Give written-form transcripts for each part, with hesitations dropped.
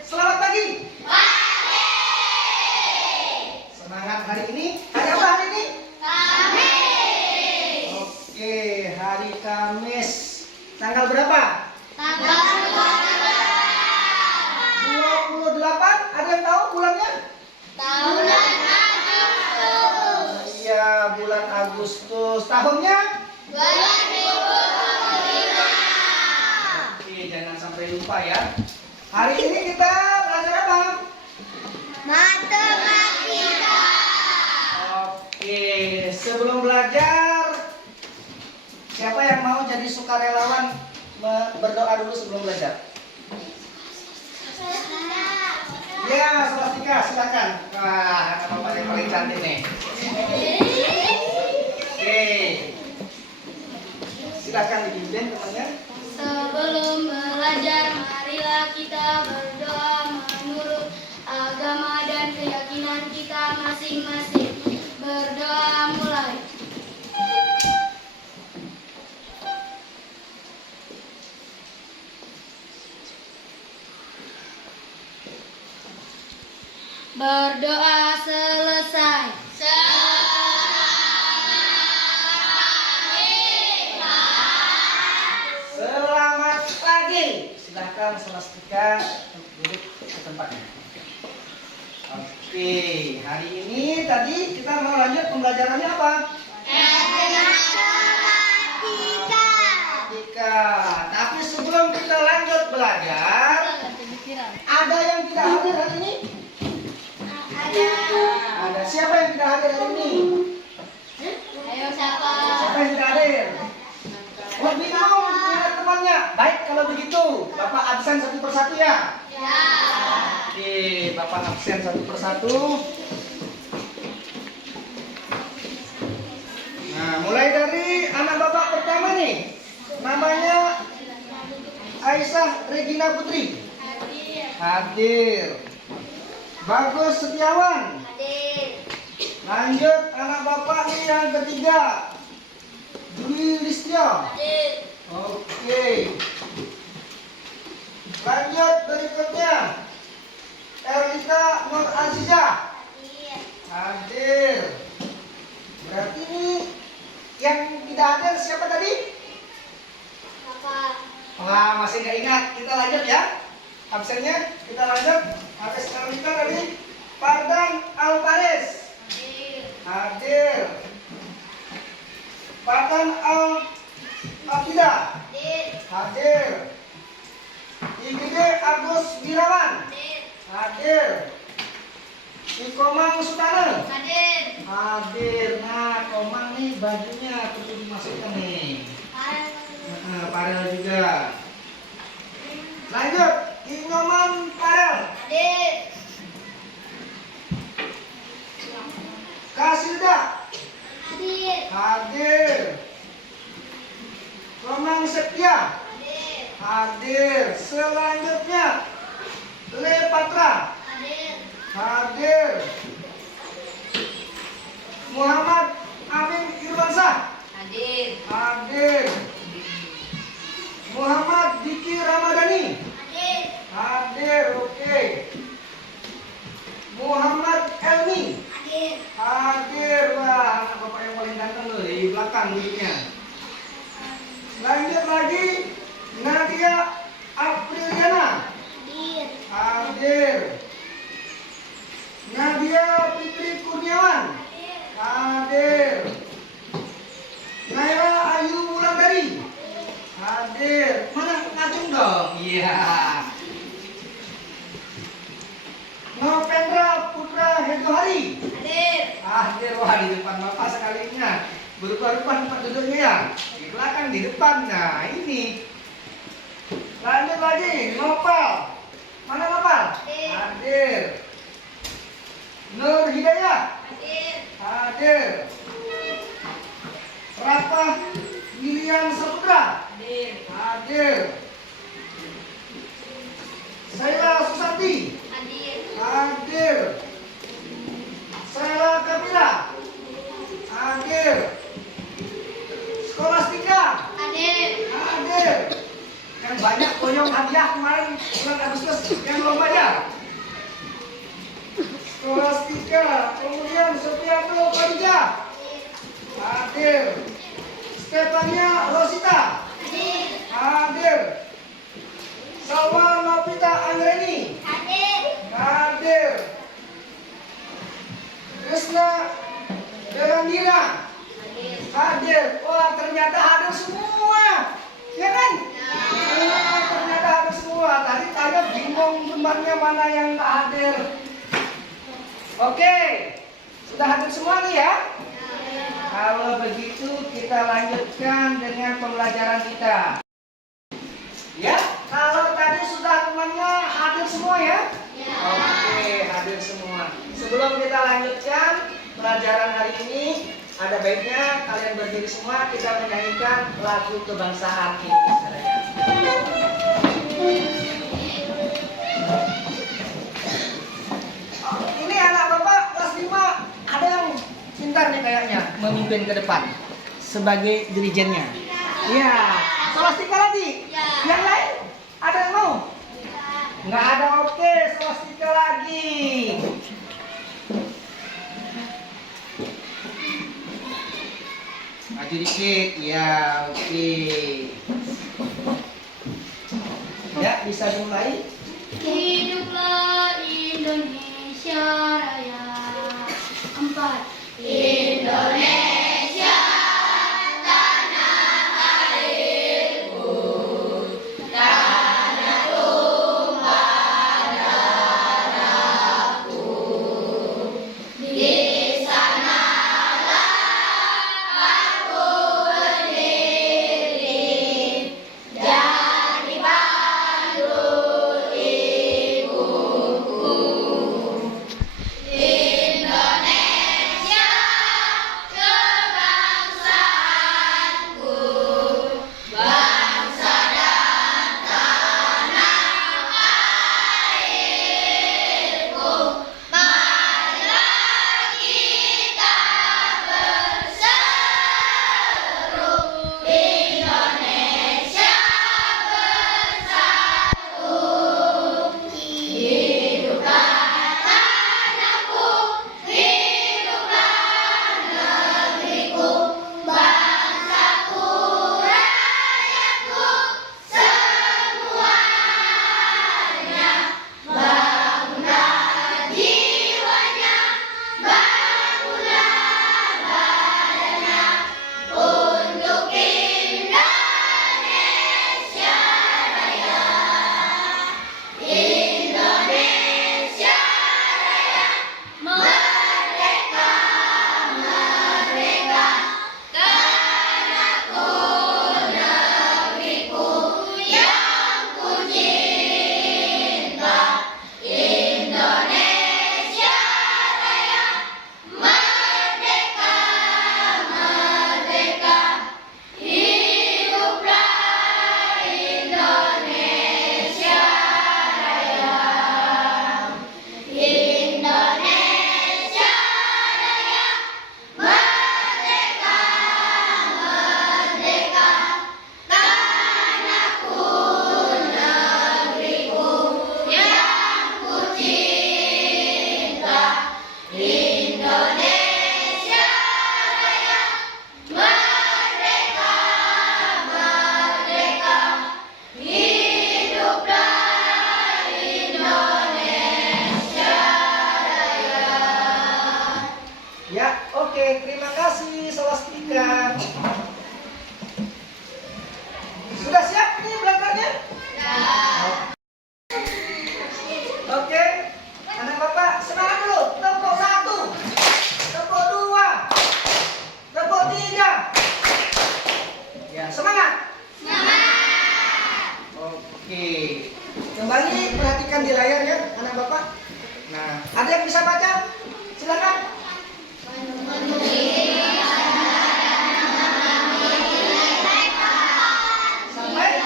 Selamat pagi. Pagi. Semangat hari ini. Hari apa hari ini? Kamis. Oke, hari Kamis. Tanggal berapa? Tanggal 28. Ada yang tahu bulannya? bulan Agustus. Iya, bulan Agustus. Tahunnya? 2025. Oke, jangan sampai lupa ya. Hari ini kita belajar apa? Matematika. Oke, sebelum belajar, siapa yang mau jadi sukarelawan berdoa dulu sebelum belajar? Ya, Swastika, silakan. Wah, anak bapak yang paling cantik nih. Oke, silakan dipimpin temannya. Sebelum belajar, marilah kita berdoa menurut agama dan keyakinan kita masing-masing. Berdoa mulai. Berdoa selesai. Selamat pagi. Silakan Swastika duduk ke tempatnya. Oke, hari ini tadi kita mau lanjut pembelajarannya apa? Matematika. Tapi sebelum kita lanjut belajar, ada yang tidak hadir hari ini? Ada. Siapa yang tidak hadir hari ini? Ayo siapa? Siapa yang tidak hadir? Oh, bingung dengan temannya. Baik, kalau begitu, Bapak absen satu persatu ya? Ya. Oke, Bapak absen satu persatu. Nah, mulai dari anak Bapak pertama nih. Namanya Aisyah Regina Putri. Hadir. Bagus Setiawan. Hadir. Lanjut anak Bapak nih yang ketiga. Dwi Listio. Hadir. Oke. Lanjut berikutnya. Erlita Nur Azizah. Hadir. Hadir. Berarti ini yang tidak hadir siapa tadi? Bapak. Wah, masih nggak ingat. Kita lanjut ya. Absennya kita lanjut. Habis Erlita tadi. Fardan Alvarez. Hadir. Hadir. Fardan Al-Afida. Hadir. Hadir. IGD Agus Wirawan. Hadir. Hadir. Ikomang Sutana. Hadir. Hadir. Nah, Komang nih bajunya perlu dimasukkan nih. Parel juga. Lanjut. Inyoman Parel. Hadir. Kasilda. Hadir. Hadir. Komang Setia. Hadir. Hadir. Selanjutnya Lepatra. Hadir. Hadir. Muhammad Amin Irwansyah. Hadir. Hadir. Muhammad Diki Ramadhani. Hadir. Hadir. Oke. Muhammad Elmi. Hadir. Hadir. Wah, anak bapak yang paling ganteng loh di belakang duduknya. Lanjut lagi. Nadia Apriliana. Hadir. Hadir. Nadia Fitri Kurniawan. Hadir. Hadir. Naira Ayu Wulandari. Hadir. Mana ngacung dong? Iya. Novendra Putra Hedohari. Hadir. Hadir. Wah, di depan bapak sekalinya. Berubah-ubah tempat duduknya ya. Di belakang, di depan. Nah, ini. Lanjut lagi. Nopal. Mana Nopal? Hadir. Hadir. Nur Hidayah. Hadir. Hadir. Rafah William Saputra. Hadir. Hadir. Saila Susanti. Hadir. Hadir. Saila Kapila. Hadir. Skolastika. Hadir. Hadir. Yang banyak boyong hadiah kemarin bulan Agustus yang lomba ya. Skolastika, kemudian Sofiatul Khadijah, hadir. Stefania Rosita, hadir. Salma Novita Angreni, hadir. Krisna Derandira, hadir. Wah, ternyata hadir semua, ya kan? Wah, ternyata hadir semua. Tadi saya bingung temannya mana yang tak hadir. Oke, sudah hadir semua nih ya? Kalau begitu kita lanjutkan dengan pembelajaran kita. Ya, kalau tadi sudah temannya hadir semua ya? Oke, hadir semua. Sebelum kita lanjutkan pelajaran hari ini, ada baiknya kalian berdiri semua, kita menyanyikan lagu kebangsaan Indonesia Raya. Ini anak bapak kelas 5 ada yang pintar nih kayaknya memimpin ke depan sebagai dirijennya. Iya, Solastika lagi. Yang lain ada yang mau? Nggak ada, oke, Solastika lagi. Maju dikit, ya, oke. Ya, bisa dimulai. Hiduplah Indonesia Raya. 4. Indonesia, tanah airku, tanah tumpah darahku. Di sanalah aku berdiri, jadi pandu ibuku. Indonesia, kebangsaanku, bangsa dan tanah airku. Marilah kita berseru, Indonesia bersatu. Hiduplah tanahku, hiduplah negeriku, bangsaku, rakyatku, semuanya. Bangunlah jiwanya, bangunlah badannya, untuk Indonesia Raya. Indonesia Raya, merdeka, merdeka, tanahku, negeriku yang ku cinta. Indonesia Raya, merdeka, merdeka, hiduplah Indonesia Raya. Indonesia Raya, merdeka, merdeka, tanahku, negeriku yang ku cinta. Indonesia Raya, merdeka, merdeka, hiduplah Indonesia Raya. Ya, oke, terima kasih Solastika. Sudah siap nih belajarnya? Oke, anak bapak semangat dulu. Tepuk 1, tepuk 2, tepuk 3. Ya, semangat. Oke, kembali perhatikan di layar ya anak bapak. Nah, ada yang bisa baca? Silakan. Sampai?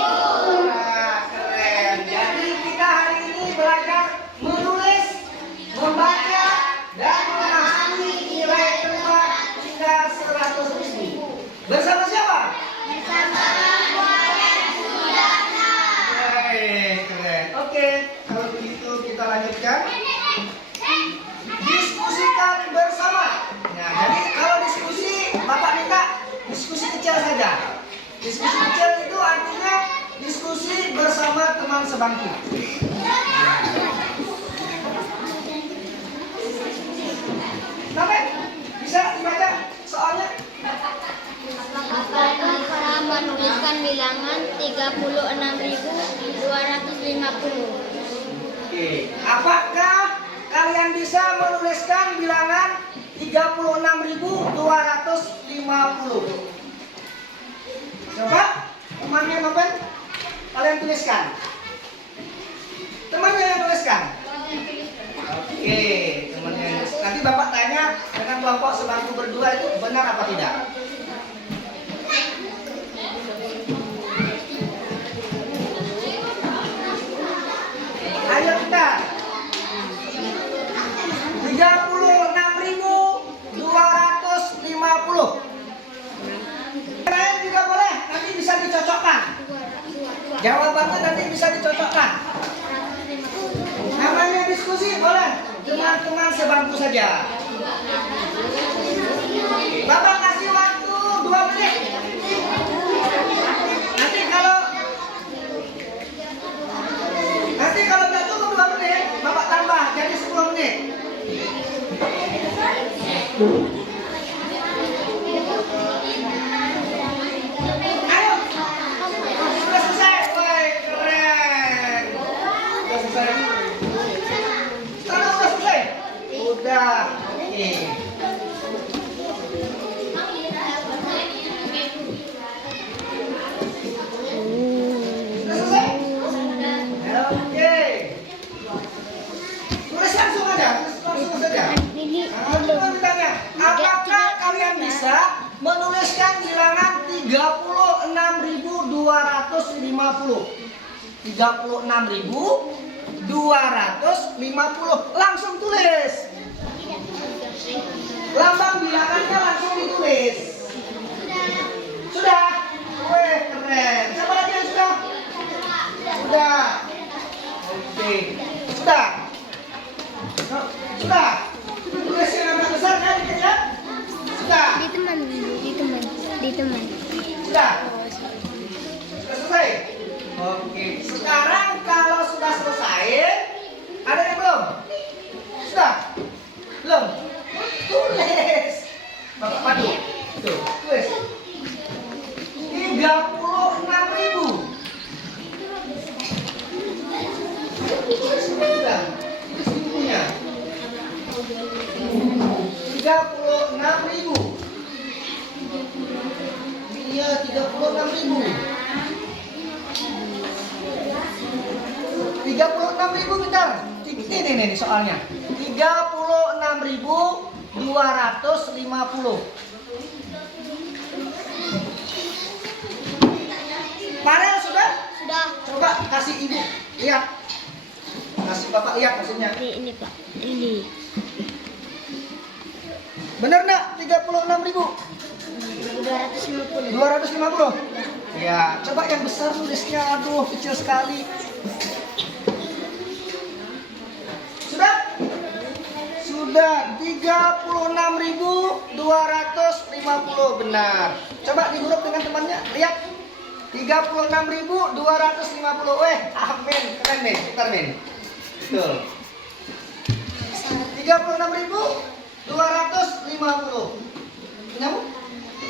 Wah, keren. Jadi kita hari ini belajar menulis, membaca, dan memahami nilai terima hingga 100.000. Bersama siapa? Bersama Oke, kalau begitu kita lanjutkan. Diskusikan bersama. Nah, jadi kalau diskusi, Bapak minta diskusi kecil saja. Diskusi kecil itu artinya diskusi bersama teman sebangku. Sampai bisa dibaca soalnya. Bapak bisa menuliskan bilangan 36.250. Oke. Apakah kalian bisa menuliskan bilangan 36.250? Coba temannya nopen, kalian tuliskan. Temannya yang tuliskan. Oke, temannya. Nanti Bapak tanya dengan kelompok sebangku berdua itu benar apa tidak? Ayo kita. 36.250. Kalian juga boleh, nanti bisa dicocokkan. Jawabannya nanti bisa dicocokkan. Namanya diskusi boleh, teman-teman sebangku saja. Bapak kasih waktu 2 menit. Nanti kalau nggak cukup 2 menit, Bapak tambah jadi 10 menit. Ayo, sudah selesai. Woi, keren. Sudah selesai. Sekarang sudah selesai. Udah. Oke. Sudah selesai? Oke. Tulis langsung aja. Langsung saja. Coba ditanya, apakah kalian bisa menuliskan bilangan 36.250? 36.250. Langsung tulis. Lambang bilangannya langsung ditulis. Sudah? Wih, keren. Siapa lagi yang sudah? Sudah. Oke. Sudah. Sudah. Tulis yang agak besar kan ya? Sudah. Di teman. Sudah. Sudah selesai. Oke. Sekarang kalau sudah selesai, ada yang belum? Sudah? Belum? Tulis. Bapak padu. Tuh, tulis. 36.000. Sudah. Itu bukunya. 36.000. Iya, 36.000. 36.000 bentar. Ini soalnya. 36.250. Farel sudah? Sudah. Coba kasih ibu lihat. Kasih bapak lihat maksudnya. Ini Pak. Ini. Benar enggak? 36.000. 250. 250. Ya, coba yang besar tulisnya. Aduh, kecil sekali. Sudah? Sudah. 36.250 benar. Coba dihuruf dengan temannya. Lihat. 36.250. Amin. Keren nih. Bentar nih. Betul. 36.250. Nyambung?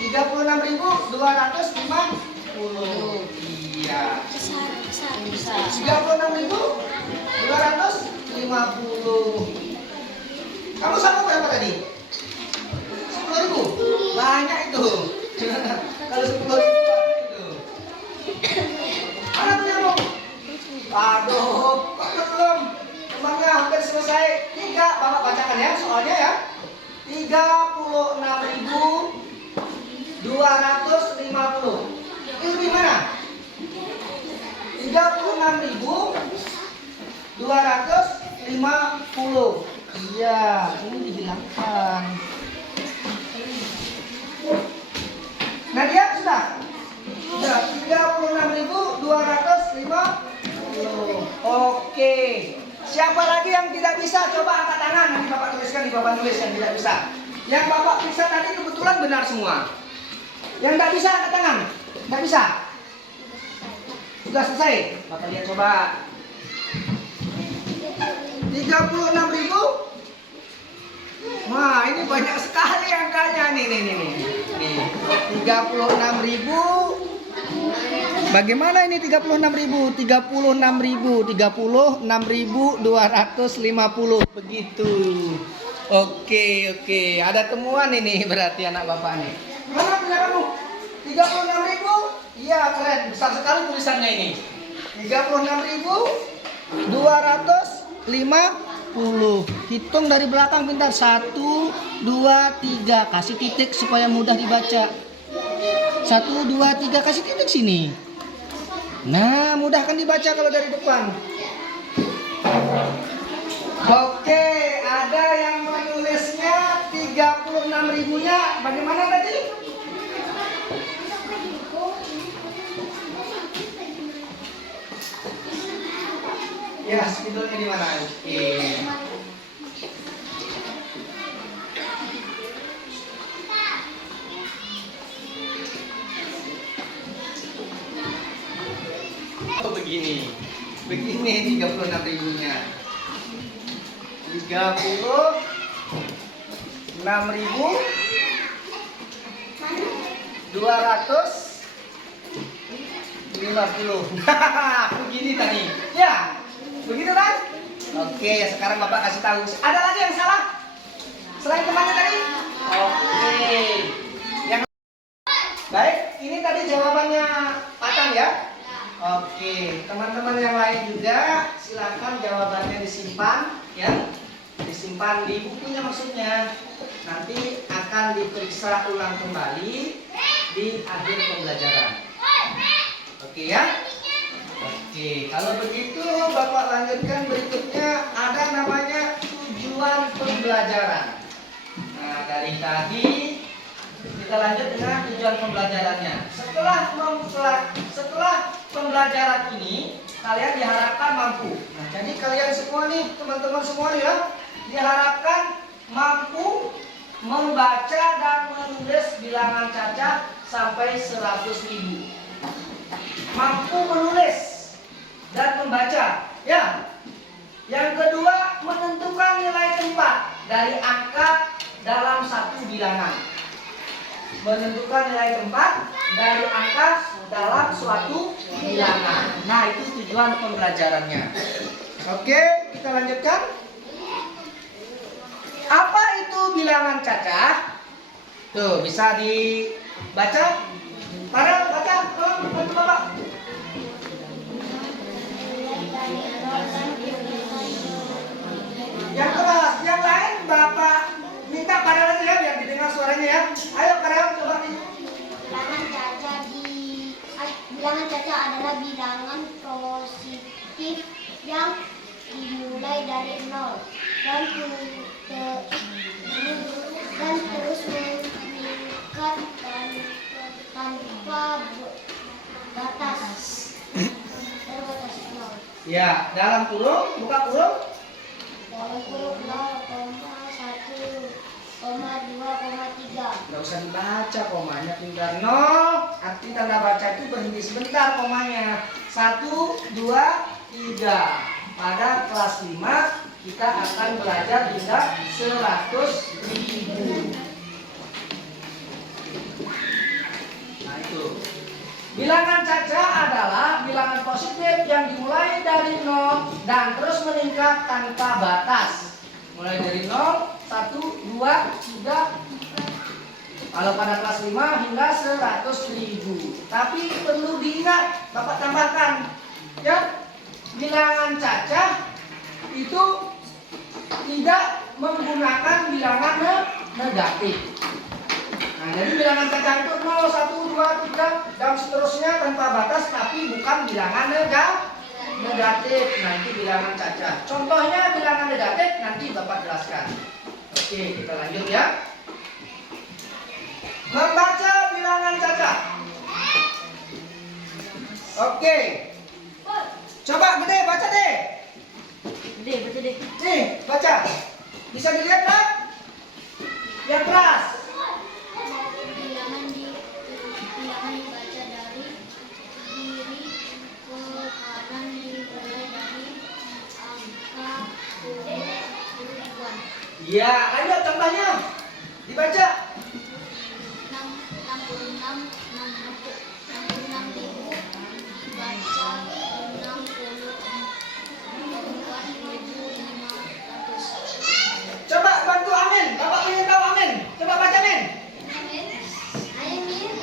36.250. Iya. 36.250. Kamu sama berapa tadi? 10.000. Banyak itu. Kalau 10.000 banyak itu. Mana tuh nyambung? Aduh, kok belum? Temannya hampir selesai. 3, Bapak bacakan ya soalnya ya. 36.250. Ini lebih mana? 36.250. Iya, ini dihilangkan. Nadia sudah? Sudah. 36.250. Oke. Siapa lagi yang tidak bisa? Coba angkat tangan. Nanti Bapak tuliskan di papan tulis yang tidak bisa. Yang Bapak bisa tadi kebetulan benar semua. Yang tidak bisa angkat tangan. Tidak bisa. Sudah selesai. Bapak lihat coba. 36.000. Wah, ini banyak sekali angkanya nih. Nih. 36.000. Bagaimana ini 36.000? 36.250 begitu. Oke. Ada temuan ini berarti anak Bapak nih. Mana punya kamu? 36.000? Iya, keren. Besar sekali tulisannya ini. 36.250. Hitung dari belakang pintar. 1, 2, 3. Kasih titik supaya mudah dibaca. 1, 2, 3. Kasih titik sini. Nah, mudah kan dibaca kalau dari depan. Oke, ada yang menulisnya 36.000-nya. Bagaimana tadi? Ya, spidolnya di mana? Oke. Oh, begini 36.000-nya. 36.250. Begini tadi. Ya. Begitu kan? Oke, sekarang Bapak kasih tahu. Ada lagi yang salah? Selain temannya tadi? Oke. Yang baik, ini tadi jawabannya Patang ya? Oke, teman-teman yang lain juga silakan jawabannya disimpan ya. Disimpan di bukunya maksudnya. Nanti akan diperiksa ulang kembali di akhir pembelajaran. Oke ya? Oke, kalau begitu Bapak lanjutkan berikutnya. Ada namanya tujuan pembelajaran. Nah, dari tadi kita lanjut dengan tujuan pembelajarannya. Setelah pembelajaran ini kalian diharapkan mampu. Nah, jadi kalian semua nih, teman-teman semua nih ya, diharapkan mampu membaca dan menulis bilangan cacah sampai 100.000. Mampu menulis dan membaca, ya. Yang kedua, menentukan nilai tempat dari angka dalam satu bilangan. Menentukan nilai tempat dari angka dalam suatu bilangan. Nah, itu tujuan pembelajarannya. Oke, kita lanjutkan. Apa itu bilangan cacah? Tuh, bisa dibaca. Farel, baca, tolong bantu Bapak. Yang keras, yang lain Bapak minta Farel aja ya, biar didengar suaranya ya. Ayo Farel, coba nih. Bilangan cacah adalah bilangan positif yang dimulai dari 0 dan terus meningkat tanpa batas. Terbatas 0. Ya, dalam kurung, buka kurung. Dalam kurung 0,1,2,3. Nggak usah dibaca komanya, pintar. 0, arti tanda baca itu berhenti sebentar komanya. 1, 2, 3. Pada kelas 5 kita akan belajar hingga 100.000. Nah itu. Bilangan cacah adalah bilangan positif yang dimulai dari 0 dan terus meningkat tanpa batas. Mulai dari 0, 1, 2, 3. Kalau pada kelas 5 hingga 100.000. Tapi perlu diingat, Bapak tambahkan ya, bilangan cacah itu tidak menggunakan bilangan negatif. Nah, jadi bilangan cacah itu 0, 1, 2, 3 dan seterusnya tanpa batas, tapi bukan bilangan negatif. Nah, itu bilangan cacah. Contohnya bilangan negatif nanti Bapak jelaskan. Oke, kita lanjut ya. Membaca bilangan cacah. Oke. Coba Gede baca deh. Ya, ayo contohnya. Dibaca. 66.000 dibaca 64.500. Coba bantu Amin. Bapak ingin tahu Amin. Coba baca Amin. Ayo Min.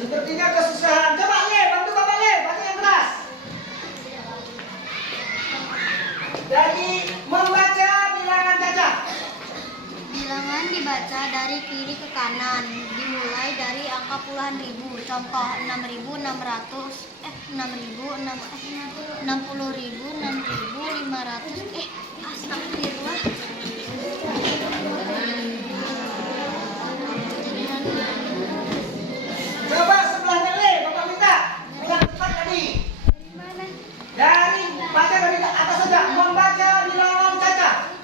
Sepertinya kesusahan. Coba Le, bantu Bapak Le, baca yang keras. Dari membaca bilangan Caca. Bilangan dibaca dari kiri ke kanan, dimulai dari angka puluhan ribu. Contoh 60.000, 500. Astagfirullah. Coba sebelahnya Le, Bapak minta. Yang cepat tadi. Dari baca dari atas saja. Membaca bilangan Caca.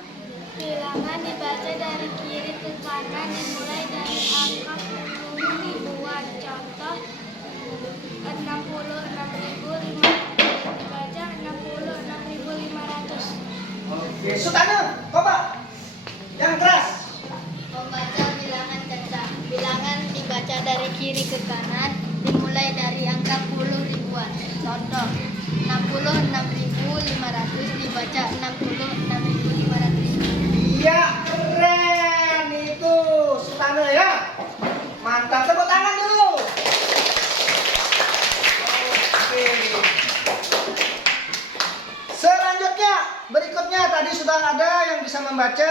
Bilangan dibaca dari kiri ke kanan, dimulai dari angka puluh ribuan. Contoh 66.500 dibaca 66.500. Oke, Sutana, coba. Yang keras. Membaca bilangan Caca. Bilangan dibaca dari kiri ke kanan, dimulai dari angka puluh ribuan. Contoh 66.500 dibaca 66.500. Iya, keren itu Sutana ya. Mantap, tepuk tangan dulu. Oke. Selanjutnya, berikutnya tadi sudah ada yang bisa membaca.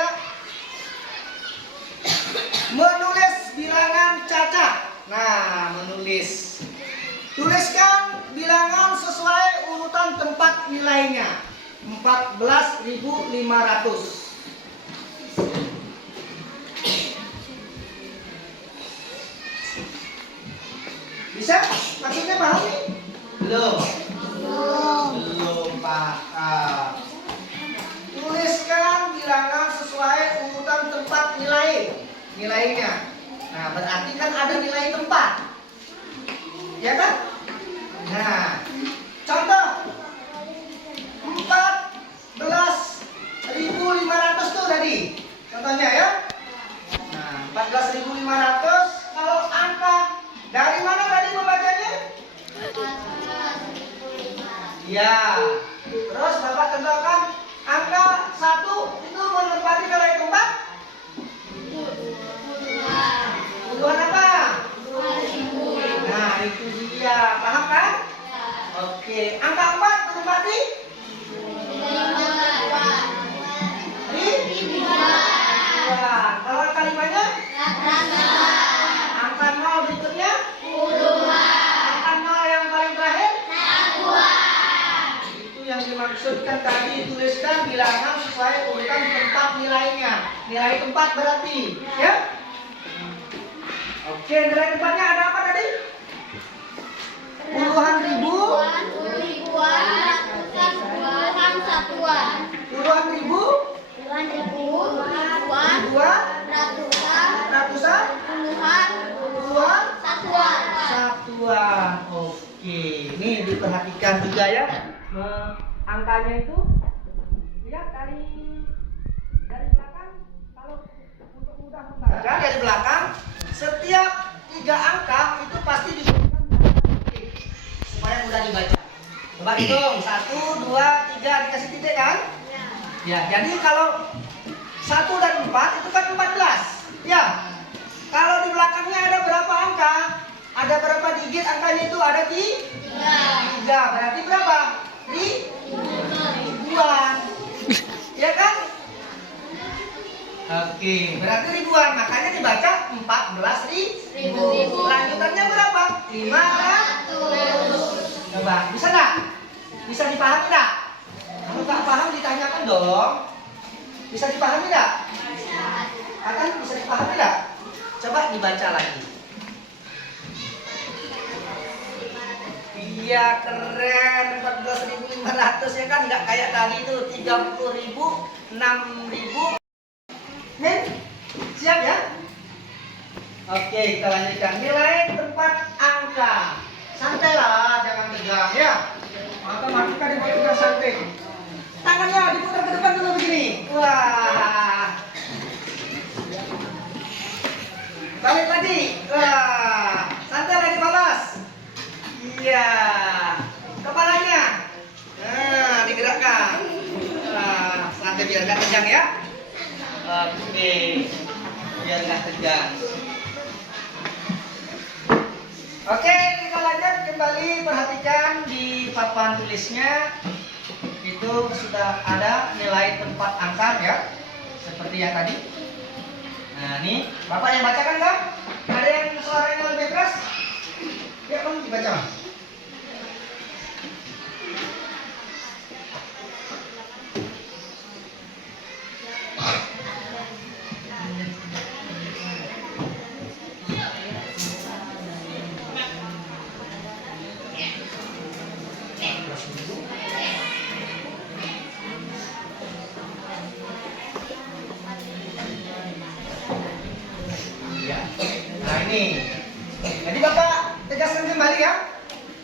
Menulis bilangan Caca. Nah, menulis. Tuliskan bilangan sesuai urutan tempat nilainya. 14.500. Bisa? Maksudnya paham nih? Belum. Belum paham. Tuliskan bilangan sesuai urutan tempat nilainya. Nah, berarti kan ada nilai tempat. Ya kan? Nah, contoh 14.500 tuh tadi. Contohnya ya. Nah, 14.500 kalau angka dari mana tadi membacanya? Ya. Terus Bapak contohkan angka 1 itu menempati nilai tempat? Puluhan apa? Nah, itu dia. Paham kan? Oke. Angka 4 menempati? Ribuan. Kalau angka 5-nya? Angka 0 berikutnya? Angka 0 yang paling terakhir? Itu yang dimaksudkan tadi. Tuliskan bilangan sesuai urutan tempat nilainya. Nilai tempat berarti, ya? Oke, nilai tempatnya ada apa tadi? Puluhan ribu? Puluhan ribu? Ribuan? Ratusan? Puluhan? Satuan. Oke, ini diperhatikan juga ya. Angkanya itu lihat dari belakang. Kalau untuk mudah membaca dari belakang, setiap 3 angka itu pasti diberikan tanda titik supaya mudah dibaca. Coba hitung 1, 2, 3 dikasih titik kan? Ya, jadi kalau 1 dan 4 itu kan 14. Ya. Kalau di belakangnya ada berapa angka? Ada berapa digit angkanya itu? Ada 3. Berarti berapa? Ribuan. Ya kan? Oke, berarti ribuan. Makanya dibaca 14.000. Lanjutannya berapa? 500. Coba, bisa nggak? Bisa dipahami nggak? Kalau nggak paham ditanyakan dong. Bisa dipahami nggak? Akan bisa dipahami nggak? Coba dibaca lagi. Iya keren, 14.500 ya kan, nggak kayak tadi tuh 30.000, 6.000. Nih, siap ya? Oke, kita lanjutkan. Nilai tempat angka. Santai lah, jangan tegang ya. Matematika dibuat tegang santai. Tangannya diputar ke depan dulu begini. Wah. Balik lagi. Wah. Santai lagi balas. Iya. Kepalanya. Nah, digerakkan. Nah, santai biar nggak tegang ya. Oke. Biar nggak tegang. Oke, kita lanjut kembali. Perhatikan di papan tulisnya itu sudah ada nilai tempat angka ya, seperti yang tadi. Nah, ini Bapak yang bacakan kan? Ada yang suaranya lebih keras? Ya, Bang, dibaca. Nah ini, jadi Bapak tegaskan kembali ya.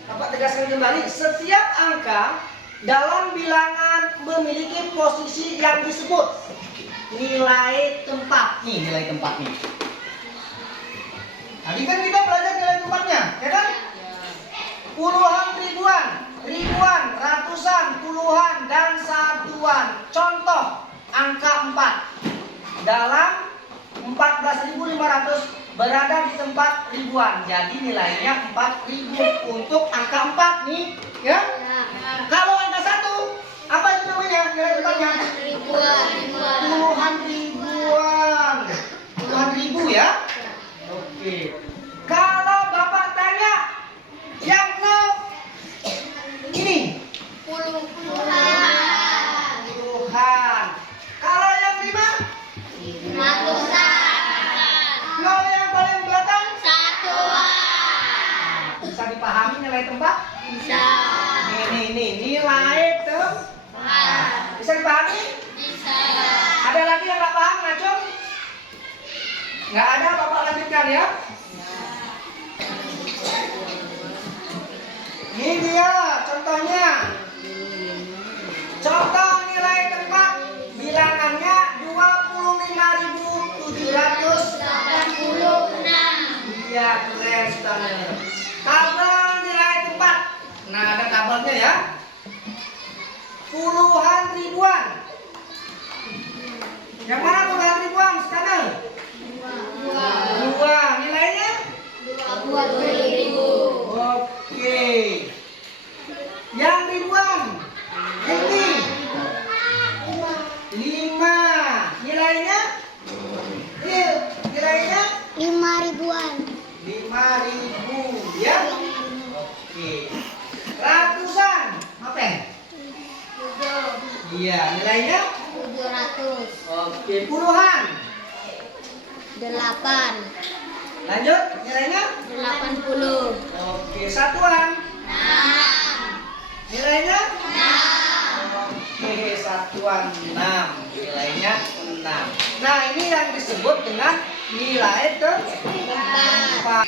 Bapak tegaskan kembali, setiap angka dalam bilangan memiliki posisi yang disebut nilai tempat. Nih nilai tempat nih. Tadi kan kita belajar nilai tempatnya, ya kan? Puluhan, ribuan, ribuan, ratusan, puluhan, dan satuan. Contoh angka 4 dalam 14.500 berada di tempat ribuan. Jadi nilainya 4.000 untuk angka 4 nih, ya. Kalau angka 1, apa itu namanya? Nilai tempatnya? Puluhan ribuan. Puluhan ribu ya. Oke. Kalau Bapak tanya yang 0 ini puluhan. Kalau yang 5 nol yang paling belakang bisa dipahami nilai tempat? Bisa. Ini nilai tempat. Bisa dipahami? Bisa. Ada lagi yang nggak paham, ngacung? Nggak ada, Bapak lanjutkan ya. Ini dia contohnya. Contoh nilai tempat bilangannya 25.786. Iya, keren sekali. Tabel nilai tempat. Nah, ada tabelnya ya. Puluhan ribuan. Yang mana puluhan ribuan, Stanel? Dua. Nilainya? 20.000. Oke. Yang ribuan? Ini 5. Nilainya? Nilainya? 5.000-an. 5.000 ya. Oke. Ratusan, ngapain? Iya, nilainya? 700. Oke, puluhan. 8. Lanjut, nilainya? 80. Oke, satuan. 6. Nilainya? 6. Oke, satuan 6. Nilainya 6. Nah, ini yang disebut dengan nilai tempat.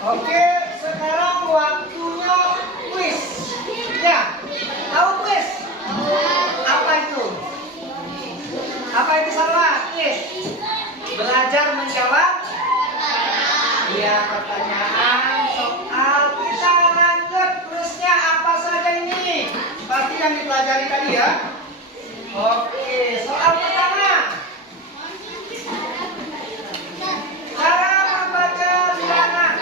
Oke, sekarang waktunya kuis. Ya, tahu kuis? Apa itu? Apa itu salah? Kuis. Belajar menjawab. Iya, pertanyaan soal. Kita lanjut kuisnya apa saja ini? Pasti yang dipelajari tadi ya. Oke, soal pertama. Cara membaca bilangan.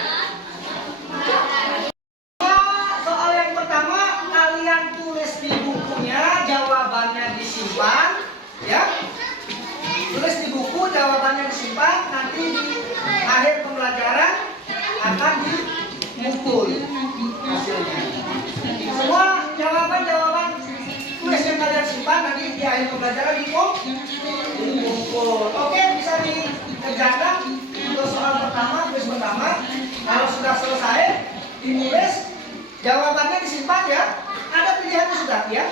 Soal yang pertama, kalian tulis di bukunya, jawabannya disimpan, ya. Tulis di buku, jawabannya disimpan, nanti di akhir pembelajaran akan dimukul hasilnya. Semua jawaban-jawaban tulis yang kalian simpan nanti di akhir pembelajaran dimukul. Oke, bisa dikerjakan untuk soal pertama, kuis pertama. Kalau sudah selesai, Jawabannya disimpan ya. Ada pilihannya sudah ya.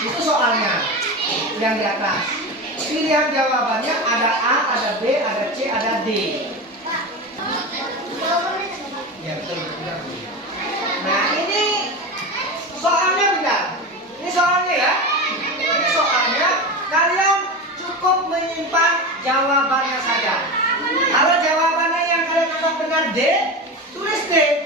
Itu soalnya yang di atas. Pilihan jawabannya ada A, ada B, ada C, ada D. Ya betul, betul. Nah ini soalnya benar. Ini soalnya ya. Ini soalnya kalian cukup menyimpan jawabannya saja. Kalau jawabannya yang kalian anggap benar D, tulis D.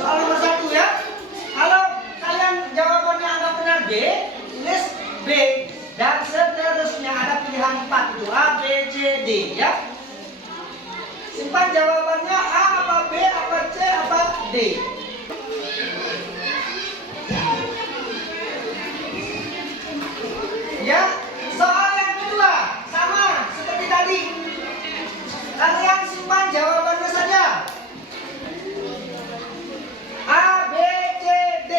Soal nomor 1 ya. Kalau kalian jawabannya anggap benar B, tulis B. Dan seterusnya ada pilihan 4 itu A, B, C, D ya. Simpan jawabannya A apa B apa C apa D. Ya, soal yang kedua sama seperti tadi. Kalian simpan jawabannya saja. A, B, C, D.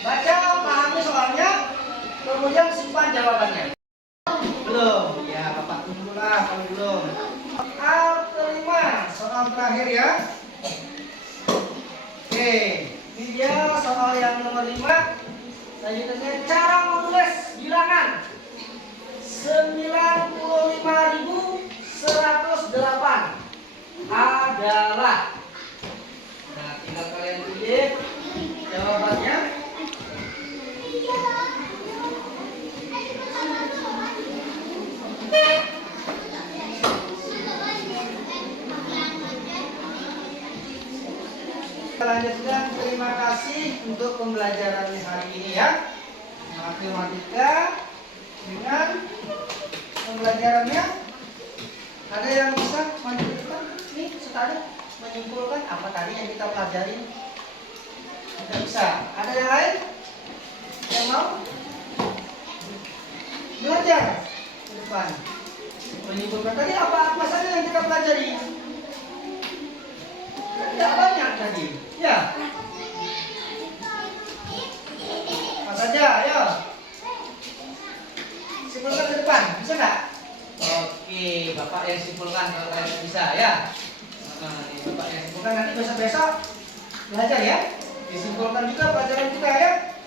Baca, pahami soalnya, kemudian simpan jawabannya. Belum? Ya, Bapak tunggulah kalau belum. Soal kelima, soal terakhir ya. Oke, ini dia soal yang nomor 5. Selanjutnya cara menulis bilangan 95.108 adalah. Nah, tinggal kalian pilih jawabannya. Selanjutnya terima kasih untuk pembelajarannya hari ini ya. Matematika dengan pembelajarannya. Ada yang bisa maju ke depan? Nih, saudara menyimpulkan apa tadi yang kita pelajari? Tidak bisa. Ada yang lain yang mau belajar ke depan? Menyimpulkan tadi apa saja yang kita pelajari? Tidak banyak tadi. Ya. Apa saja? Ayo. Simpulkan ke depan. Bisa nggak? Oke, Bapak yang simpulkan kalau kalian bisa ya. Ini Bapak yang simpulkan, nanti besok-besok belajar ya. Disimpulkan juga pelajaran kita ya.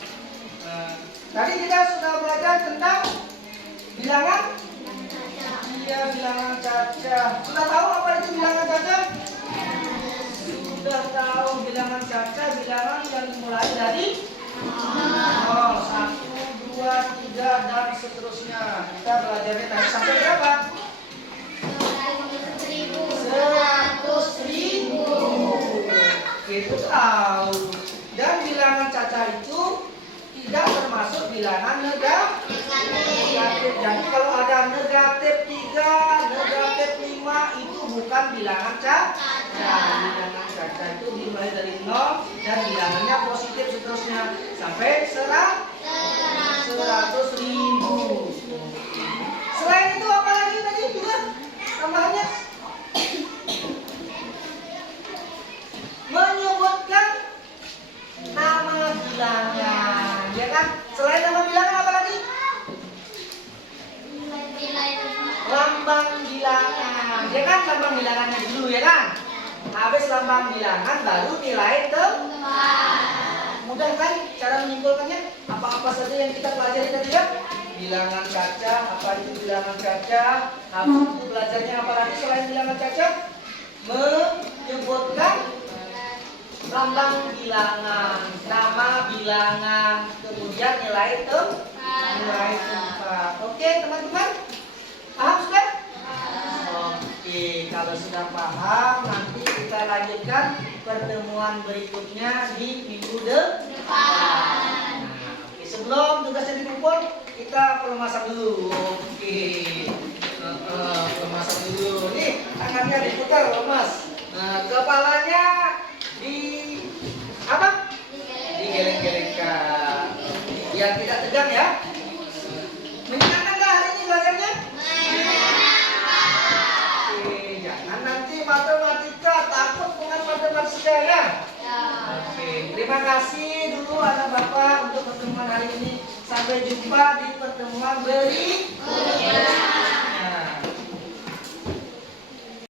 Tadi kita sudah belajar tentang bilangan. Iya, bilangan caca. Sudah tahu apa itu bilangan caca? Sudah tahu bilangan caca, bilangan yang dimulai dari 0, 1, 2, 3 dan seterusnya. Kita belajarnya tadi sampai berapa? 100.000. Itu tahu. Dan bilangan caca itu tidak termasuk bilangan negatif. Jadi kalau ada negatif 3, negatif 5 itu bukan bilangan caca. Bilangan caca itu dimulai dari 0 dan bilangannya positif seterusnya sampai 100.000. Selain itu apa lagi tadi juga tambahannya? Menyebutkan nama bilangan, ya kan? Selain nama bilangan apa lagi? Lambang bilangan, ya kan? Lambang bilangannya dulu, ya kan? Habis lambang bilangan baru nilai tempat. Mudah kan cara menyimpulkannya? Apa-apa saja yang kita pelajari tadi ya? Bilangan caca, apa itu bilangan caca? Habis itu belajarnya apa lagi selain bilangan caca? Menyebutkan lambang bilangan, nama bilangan, kemudian nilai tempat. Oke teman-teman, paham sudah? Oke, kalau sudah paham nanti kita lanjutkan pertemuan berikutnya di minggu depan. Oke, sebelum tugasnya dikumpul kita pelemasan dulu. Oke, pelemasan dulu. Nih tangannya diputar, lemas. Nah, kepalanya di apa? Digeleng-gelengkan biar tidak tegang ya. Menyenangkan nggak hari ini belajarnya? Oke, jangan nanti matematika takut dengan matematika ya. Oke, terima kasih dulu anak bapak untuk pertemuan hari ini. Sampai jumpa di pertemuan berikutnya.